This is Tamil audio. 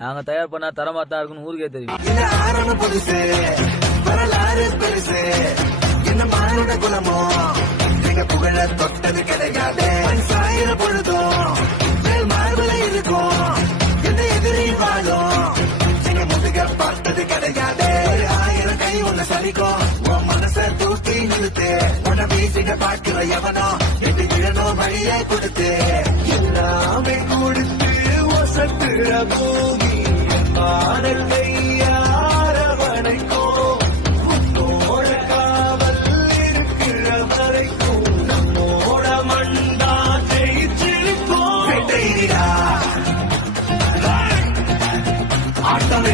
நாங்க தயார் பண்ணா தரமா தான் இருக்குன்னு ஊருக்கே தெரியும். புதுசு வரலாறு பெருசு என்ன மானுட குலமோ எங்க புகழ தொட்டது கிடையாது. சாயிர பொழுதும் மேல் மார்பல இருக்கும் என்ன எதிரி வாழும் எங்க முதுக பார்த்தது கிடையாது. 1000 கை உள்ள சலிக்கும் உன் மனச தூக்கி நிறுத்து. உன்னை வீசிட பார்க்கிற எவனோ எட்டு விழனோ வழியை கொடுத்து எல்லாமே கொடுத்து ஒசத்துற பூமி பாடலை யாரவணைக்கும் உன்னோட காவல் இருக்கிற வரைக்கும் நம்மோட மண்டா ஜெயிச்சிருக்கும். ஆட்டம்